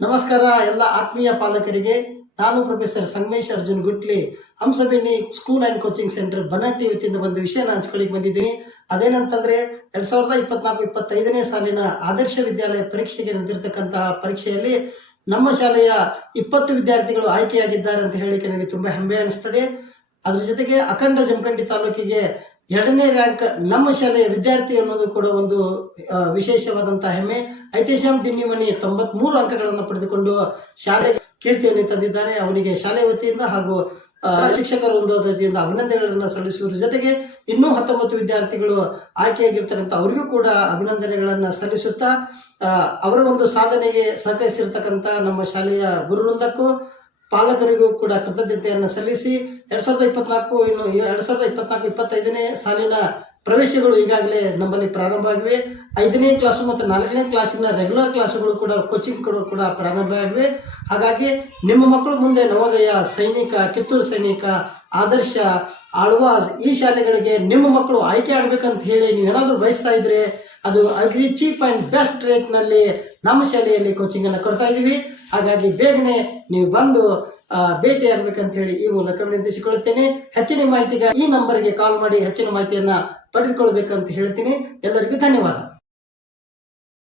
ನಮಸ್ಕಾರ ಎಲ್ಲ ಆತ್ಮೀಯ ಪಾಲಕರಿಗೆ. ನಾನು professor Sangamesh Arjun Gutli, Hamsabeni school and coaching centre Bannatti ವತಿಯಿಂದ ಒಂದು ವಿಷಯನ ಹಂಚ್ಕೊಳ್ಳಿಕ್ಕೆ ಬಂದಿದ್ದೀನಿ. ಅದೇನಂತಂದ್ರೆ 2024-25ನೇ ಸಾಲಿನ ಆದರ್ಶ ವಿದ್ಯಾಲಯ ಪರೀಕ್ಷೆಗೆ ನಡೆದಿರ್ತಕ್ಕಂತಹ ಪರೀಕ್ಷೆಯಲ್ಲಿ ನಮ್ಮ ಶಾಲೆಯ 20 ವಿದ್ಯಾರ್ಥಿಗಳು ಆಯ್ಕೆಯಾಗಿದ್ದಾರೆ ಅಂತ ಹೇಳಿಕ್ಕೆ ನನಗೆ ತುಂಬಾ ಹೆಮ್ಮೆ ಅನಿಸ್ತದೆ. ಅದ್ರ ಜೊತೆಗೆ ಅಖಂಡ ಜಮಖಂಡಿ ತಾಲೂಕಿಗೆ 2ನೇ ರ್ಯಾಂಕ್ ನಮ್ಮ ಶಾಲೆಯ ವಿದ್ಯಾರ್ಥಿ ಅನ್ನೋದು ಕೂಡ ಒಂದು ವಿಶೇಷವಾದಂತಹ ಹೆಮ್ಮೆ. ಐತೇಶಾಮ್ ದಿನ್ನಿಮನಿ 93 ಅಂಕಗಳನ್ನು ಪಡೆದುಕೊಂಡು ಶಾಲೆಗೆ ಕೀರ್ತಿಯನ್ನು ತಂದಿದ್ದಾನೆ. ಅವನಿಗೆ ಶಾಲೆಯ ವತಿಯಿಂದ ಹಾಗೂ ಶಿಕ್ಷಕರ ಒಂದು ವತಿಯಿಂದ ಅಭಿನಂದನೆಗಳನ್ನು ಸಲ್ಲಿಸುವುದರ ಜೊತೆಗೆ ಇನ್ನೂ 19 ವಿದ್ಯಾರ್ಥಿಗಳು ಆಯ್ಕೆಯಾಗಿರ್ತಾರಂತ ಅವರಿಗೂ ಕೂಡ ಅಭಿನಂದನೆಗಳನ್ನು ಸಲ್ಲಿಸುತ್ತಾ ಅವರ ಒಂದು ಸಾಧನೆಗೆ ಸಹಕರಿಸಿರ್ತಕ್ಕಂಥ ನಮ್ಮ ಶಾಲೆಯ ಗುರುವೃಂದಕ್ಕೂ ಪಾಲಕರಿಗೂ ಕೂಡ ಕೃತಜ್ಞತೆಯನ್ನು ಸಲ್ಲಿಸಿ 2024-25ನೇ ಸಾಲಿನ ಪ್ರವೇಶಗಳು ಈಗಾಗಲೇ ನಮ್ಮಲ್ಲಿ ಪ್ರಾರಂಭ ಆಗಿವೆ. 5ನೇ ಕ್ಲಾಸು ಮತ್ತು 4ನೇ ಕ್ಲಾಸಿನ ರೆಗ್ಯುಲರ್ ಕ್ಲಾಸುಗಳು ಕೂಡ ಕೋಚಿಂಗ್ ಕೂಡ ಪ್ರಾರಂಭ ಆಗಿವೆ. ಹಾಗಾಗಿ ನಿಮ್ಮ ಮಕ್ಕಳು ಮುಂದೆ ನವೋದಯ, ಸೈನಿಕ, ಕಿತ್ತೂರು ಸೈನಿಕ, ಆದರ್ಶ, ಆಳ್ವಾಸ್ ಈ ಶಾಲೆಗಳಿಗೆ ನಿಮ್ಮ ಮಕ್ಕಳು ಆಯ್ಕೆ ಆಗಬೇಕಂತ ಹೇಳಿ ನೀವೇನಾದರೂ ಬಯಸ್ತಾ ಇದ್ರೆ ಅದು ಅಗ್ರಿ ಚೀಪ್ ಅಂಡ್ ಬೆಸ್ಟ್ ರೇಟ್ನಲ್ಲಿ ನಮ್ಮ ಶಾಲೆಯಲ್ಲಿ ಕೋಚಿಂಗ್ ಅನ್ನು ಕೊಡ್ತಾ ಇದ್ದೀವಿ. ಹಾಗಾಗಿ ಬೇಗನೆ ನೀವು ಬಂದು ಭೇಟಿ ಆಗ್ಬೇಕಂತ ಹೇಳಿ ಈ ಮೂಲಕ ವಿನಂತಿಸಿಕೊಳ್ಳುತ್ತೇನೆ. ಹೆಚ್ಚಿನ ಮಾಹಿತಿಗೆ ಈ ನಂಬರ್ಗೆ ಕಾಲ್ ಮಾಡಿ ಹೆಚ್ಚಿನ ಮಾಹಿತಿಯನ್ನ ಪಡೆದುಕೊಳ್ಬೇಕಂತ ಹೇಳ್ತೀನಿ. ಎಲ್ಲರಿಗೂ ಧನ್ಯವಾದ.